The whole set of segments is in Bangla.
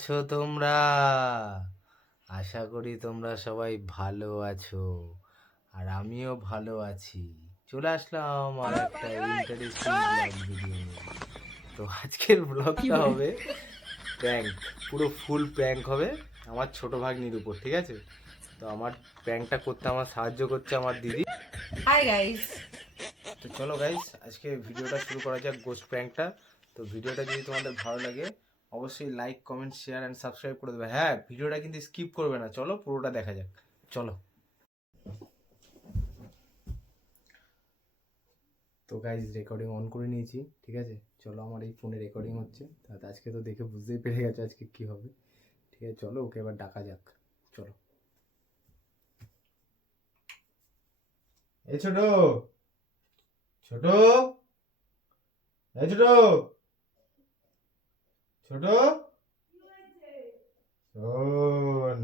আছো তোমরা? আশা করি তোমরা সবাই ভালো আছো, আর আমিও ভালো আছি। চলে আসলাম আর একটা ইন্টারেস্টিং ব্লগ ভিডিও নিয়ে। তো আজকের ব্লগটা হবে প্র্যাঙ্ক, পুরো ফুল প্র্যাঙ্ক হবে আমার ছোট ভাগ্নির উপর, ঠিক আছে? তো আমার প্র্যাঙ্কটা করতে আমার সাহায্য করছে আমার দিদি। Hi guys. তো চলো গাইস, আজকে ভিডিওটা শুরু করা যাক, গোস্ট প্র্যাঙ্কটা। তো ভিডিওটা যদি তোমাদের ভালো লাগে অবশ্যই like, comment, share and subscribe করে দেবে। হ্যাঁ, ভিডিওটা কিন্তু স্কিপ করবে না, চলো পুরোটা দেখা যাক, চলো। তো গাইস, রেকর্ডিং অন করে নিয়েছি, ঠিক আছে? চলো, আমার এই ফোনে রেকর্ডিং হচ্ছে, তাহলে আজকে তো দেখে বুঝতেই পেরে গেছে আজকে কি হবে, ঠিক আছে? চলো ওকে এবার ডাকা যাক, চলো। এই ছোট ছোট, এই ছোট ছোট, শোন।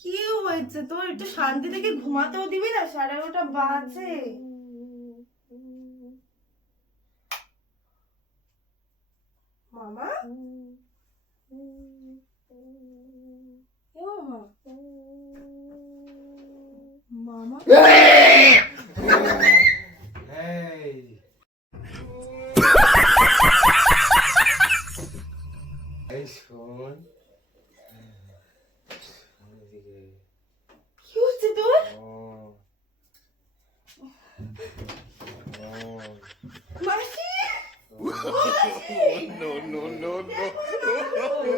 কি হয়েছে তোর? একটু শান্তি থেকে ঘুমাতেও দিবি না? 11:30 বাজে। মামা, মামা, এই শোন, কি হচ্ছে তোর? মাসি, No, no, no, no.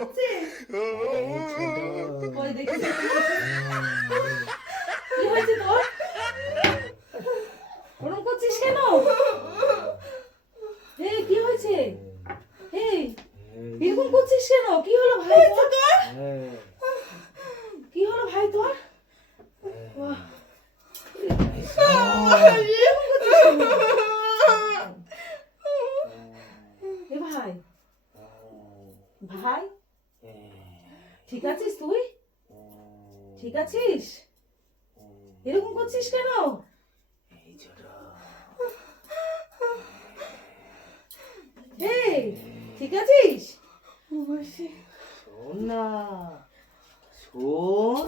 হচ্ছে? ওই দেখি দেখি। কি হয়েছে তোর? ওরকম করছিস কেন? এই কি হয়েছে? এই এরকম করছিস কেন? কি হলো ভাই তোর? কি হলো ভাই তোর? বাহ। এরকম করছিস কেন? এ ভাই, ভাই ঠিক আছিস তুই? ঠিক আছিস? এরকম করছিস কেন? এই ঠিক আছিস? শোন না, শোন,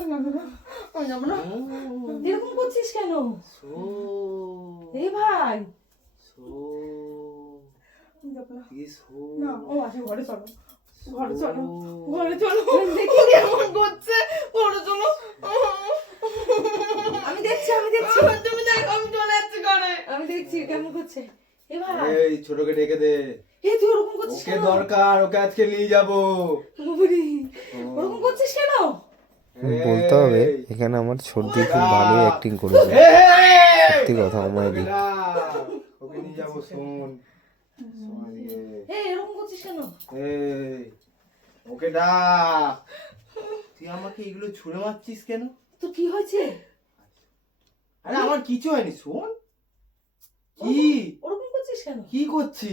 এরকম করছিস কেন? শোন, এ ভাই, শোন, কি শোন? না ও আসে, ঘরে চলো, ঘরে চলো, ঘরে চলো। দেখি কেমন করছে, ঘরে চলো। আমি দেখছি, আমি দেখছি। তুমি দেখো, আমি চলে যাচ্ছি ঘরে। আমি দেখছি কেমন করছে। এ ভাই, এই ছোটকে ডেকে দে, এই তুই ওরকম করছিস ওকে কেন? দরকার, ওকে আজকে নিয়ে যাবো। বাবারে, ওরকম করছিস কেন? বলতে হবে এখানে আমার সর্দি খুব ভালোই অ্যাক্টিং করেছে। সত্যি কথা আমায় দিক। ওকে নিয়ে যাবো, শোন। এই এরকম করছিস কেন? এই ওকে ডাক। তুই আমাকে এগুলো ছুঁড়ে মারছিস কেন? তো কি হয়েছে? আরে আমার কিছু হয়নি, শোন। কি ওরকম করছিস কেন? কি করছি?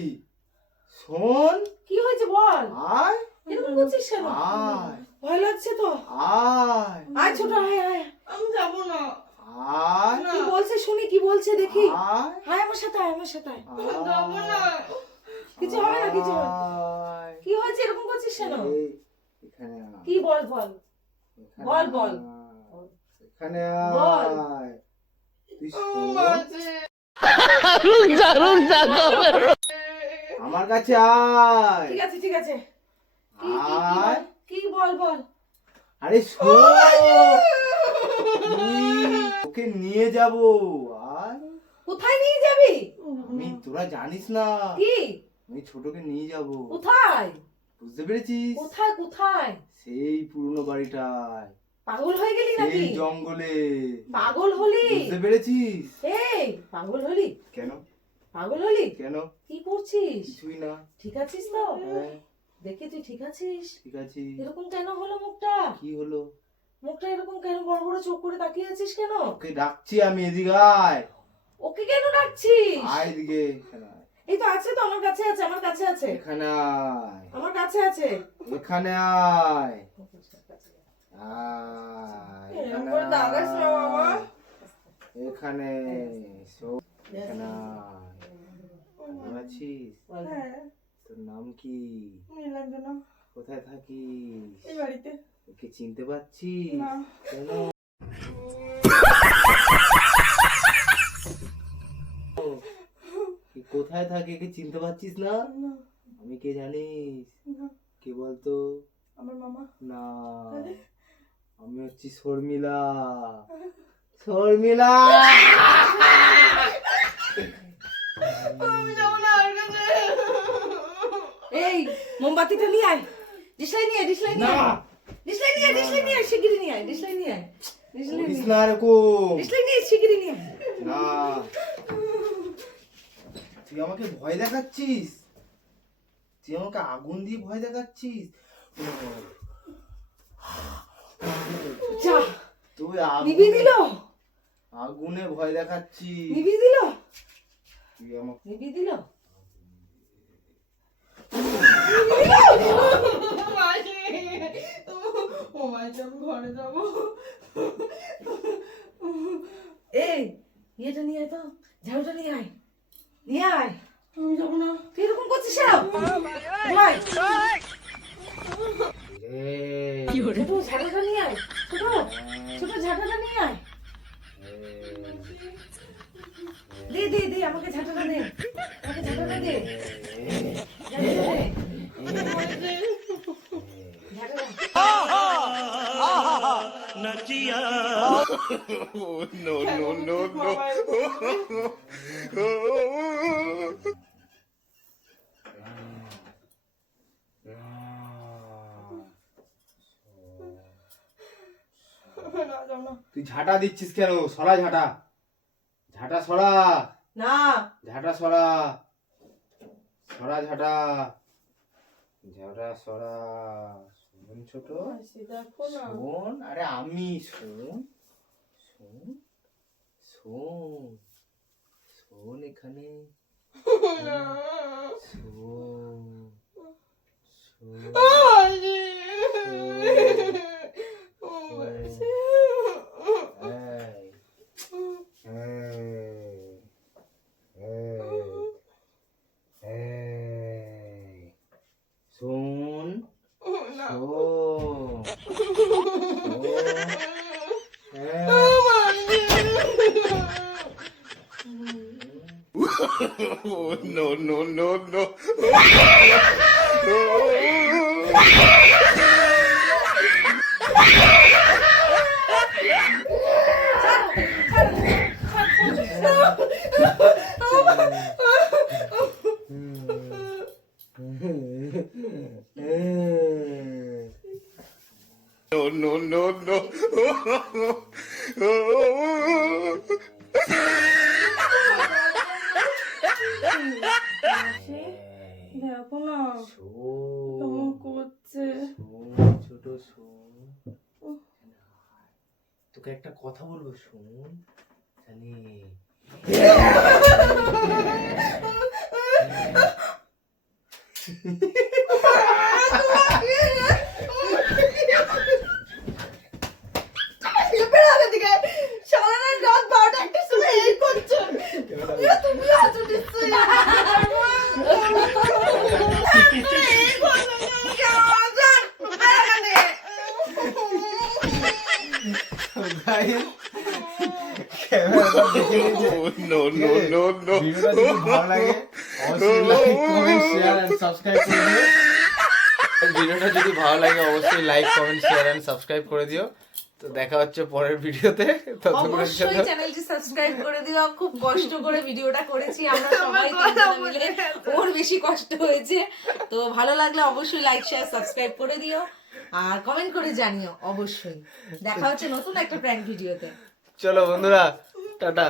শোন, কি হয়েছে বল? আয় এরকম করছিস কেন? আয় ভয় লাগছে তো? আয় আয় ছোট, আয় আয়। আমি যাবো না। আয় কি বলছে শুনি, কি বলছে দেখি। আয় আয় আমার সাথে, আয় আমার সাথে। যাবো না। কিছু হবে না, কিছু হবে না। আয়। কি হয়েছে, এরকম করছিস কেন? এই, এখানে আয়। কি বল বল। এখানে বল, বল। আয়। এখানে বল। আয়। তুই শোন, আমার কাছে আয়। ঠিক আছে, ঠিক আছে। কি কি কি আয়। বল? কি বল বল। আরে শোন, ওকে নিয়ে যাব। আর কোথায় নিয়ে যাবি? তোরা জানিস না, কি? আমি ছোটকে নিয়ে যাব। কোথায়? বুঝতে পেরেছিস? কোথায় কোথায়? সেই পুরনো বাড়িটায়, পাগল হয়ে গেলি নাকি? সেই জঙ্গলে। পাগল হলি? বুঝতে পেরেছিস? এই পাগল হলি? কেন? পাগল হলি? কেন? কি করছিস? কিছুই না। ঠিক আছিস তো? হ্যাঁ, দেখি তুই ঠিক আছিস? ঠিক আছে। এরকম কেন হলো মুখটা? কি হলো? মুখটা এরকম কেন বড় বড় চোখ করে তাকিয়ে আছিস কেন? ওকে ডাকছি আমি, এদিকে আয়। ওকে কেন ডাকছিস? আয় এদিকে, এখানে আয়। এই তো আছে তো, আমার কাছে আছে, আমার কাছে আছে, এখানে আয়, আমার কাছে আছে। এখানে আয়, এরকম করে দাগাস না বাবা। এখানে এখানে আয়। ভালো আছিস? হ্যাঁ, তোর নাম কি? নীলাঞ্জনা। কোথায় থাকিস? এই বাড়িতে। ওকে চিনতে পারছিস? না। কেন? কি কোথায় থাকে একে চিনতে পারছিস না? না, আমি কে জানিস? না, কে বলতো? আমার মামা। না, তাহলে? আমি হচ্ছি শর্মিলা। শর্মিলা! আমি যাবো না ওর কাছে। এই মোমবাতিটা নিয়ে আয়, ডিসলাই নিয়ে আয়, ডিসলাই নিয়ে না! আয়, ডিসলাই নিয়ে আয়, ডিসলাই নিয়ে আয়, শিগগিরি নিয়ে আয়, ডিসলাই নিয়ে আয়, ডিসলাই করিস নিয়ে না এরকম। ডিসলাই নিয়ে আয়, শিগগিরি নিয়ে আয়। না, তুই আমাকে ভয় দেখাচ্ছিস? তুই আমাকে আগুন দিয়ে ভয় দেখাচ্ছিস? যা, তুই নিভিয়ে দিল, আগুনে ভয় দেখাচ্ছিস? নিভিয়ে দিল, তুই আমাকে নিভিয়ে দিল। ঘরে যাবো। এই ইয়েটা নিয়ে আয় তো, ঝাড়ুটা নিয়ে আয়, নিয়ে আয়। আমি যাবো না। তুই এরকম করছিস কেন? ভাই, ছোট ঝাড়ুটা নিয়ে আয়, ছোট ছোট ঝাঁটাটা নিয়ে আয়। দে দে দে, আমাকে ঝাঁটাটা দে, আমাকে ঝাঁটাটা দে, ঝাঁটাটা দে। তুই ঝাঁটা দিচ্ছিস কেন? সরা ঝাঁটা, ঝাঁটা সরা, না, ঝাঁটা সরা, সরা ঝাঁটা, ঝাঁটা সরা। শোন ছোট, দেখো না। শোন, আরে আমি শোন, শোন, শোন, শোন এখানে, শোন, শোন, শোন, No, no, no, no. No, no, no, no. দেখো না শোন, কেমন করছে। শোন ছোট, শোন, তোকে একটা কথা বলবো, শোন। জানি No, no, no, no. ভিডিওটা যদি ভালো লাগে অবশ্যই like comment share and subscribe করে দিও। ভিডিওটা যদি ভালো লাগে অবশ্যই like comment share and subscribe করে দিও। তো দেখা হচ্ছে পরের ভিডিওতে। ততক্ষণের জন্য অবশ্যই চ্যানেলটি সাবস্ক্রাইব করে দিও। খুব কষ্ট করে ভিডিওটা করেছি আমরা সবাই তিনজনে মিলে, ওর বেশি কষ্ট হয়েছে। তো ভালো লাগলে অবশ্যই লাইক শেয়ার সাবস্ক্রাইব করে দিও আর কমেন্ট করে জানিও অবশ্যই। দেখা হচ্ছে নতুন একটা প্র্যাঙ্ক ভিডিওতে। চলো বন্ধুরা, টাটা।